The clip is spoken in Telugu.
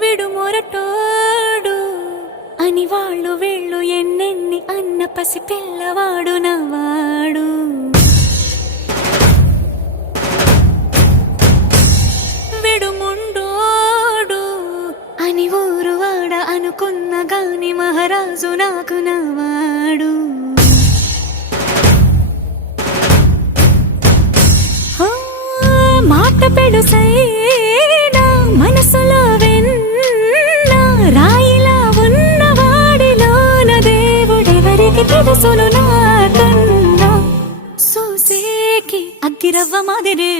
విడు మొరటోడు అని వాళ్ళు వీళ్ళు ఎన్నెన్ని అన్న పసి పిల్లవాడు నవాడు. విడు ముండోడు అని ఊరు వాడ అనుకున్న గాని మహారాజు నాకు నవాడు. మాట పెడుసైనా మనసులో వెన్న రాయిలా ఉన్నవాడిలోన దేవుడెవరికి తెలుసును నాకన్నా. సూసేకి అగ్గిరవ్వ మాదిరి